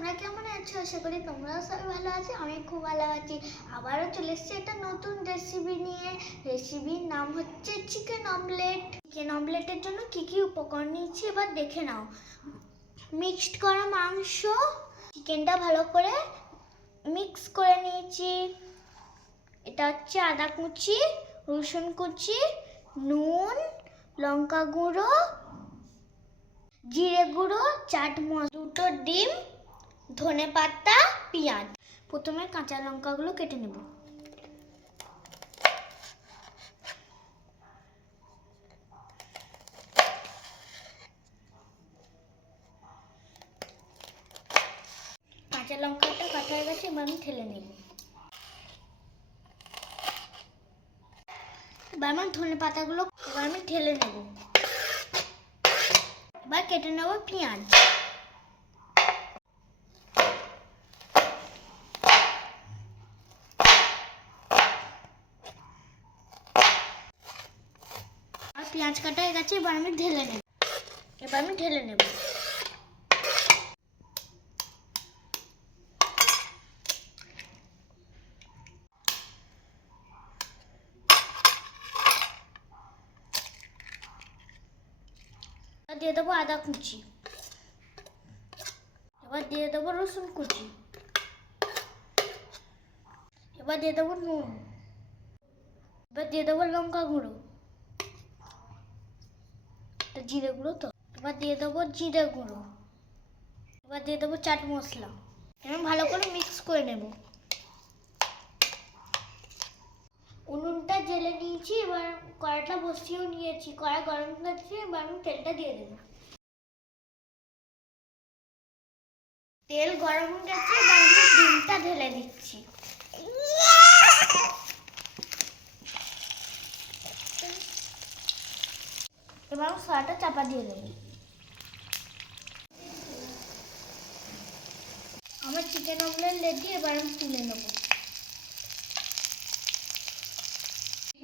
তোমরা কেমন আছো? আশা করি তোমরাও সবাই ভালো আছো আমি খুব ভালো আছি। আবারও চলে এসেছি একটা নতুন রেসিপি নিয়ে। রেসিপির নাম হচ্ছে চিকেন অমলেট চিকেন অমলেটের জন্য কি কি উপকরণ নিয়েছি এবার দেখে নাও। মিক্সড করা মাংস চিকেনটা ভালো করে মিক্স করে নিয়েছি। এটা হচ্ছে আদা কুচি, রসুন কুচি, নুন, লঙ্কা গুঁড়ো, জিরে গুঁড়ো, চাট মশলা দুটো ডিম ধনে পাতা, পেঁয়াজ। প্রথমে কাঁচা লঙ্কাগুলো কেটে নেব। কাঁচা লঙ্কাটা কাটা হয়ে গেছে, এবার আমি ঠেলে নেব। এবার আমার ধনে পাতাগুলো, এবার আমি ঠেলে নেব। এবার কেটে নেব পেঁয়াজ। পেঁয়াজ কাটা হয়ে গেছে, এবার আমি ঢেলে নেব। এবার আমি ঢেলে নেব। দিয়ে দেবো আদা কুচি। এবার দিয়ে দেবো রসুন কুচি। এবার দিয়ে দেবো নুন। এবার দিয়ে দেবো লঙ্কা গুঁড়ো। এটা জিরে গুঁড়ো তো? এবার দিয়ে দেবো জিরে গুঁড়ো। এবার দিয়ে দেবো চাট মশলা। এবার ভালো করে মিক্স করে নেব। উনুনটা জেলে নিয়েছি, এবার কড়াটা বসিয়েও নিয়েছি। কড়া গরম হচ্ছে, এবার আমি তেলটা দিয়ে দেবো। তেল গরম হয়ে গেছে, এবার আমি ডিমটা ঢেলে দিচ্ছি। আমি সয়াটা চাপা দিয়ে দেবো। আমার চিকেন অমলেট রেডি এবার আমি তুলে নেব।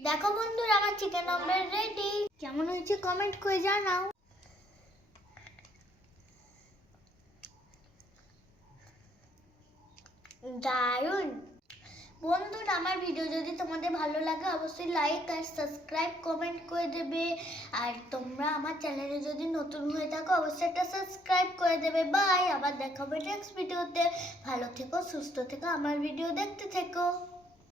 দেখো বন্ধুরা, আমার চিকেন অমলেট রেডি কেমন হয়েছে কমেন্ট করে জানাও। দারুণ। বন্ধুরা, আমার ভিডিও যদি তোমাদের ভালো লাগে, অবশ্যই লাইক আর সাবস্ক্রাইব কমেন্ট করে দেবে। আর তোমরা আমার চ্যানেলে যদি নতুন হয়ে থাকো, অবশ্যই একটা সাবস্ক্রাইব করে দেবে। বাই আবার দেখাবে নেক্সট ভিডিওতে ভালো থেকো, সুস্থ থেকো, আমার ভিডিও দেখতে থেকো।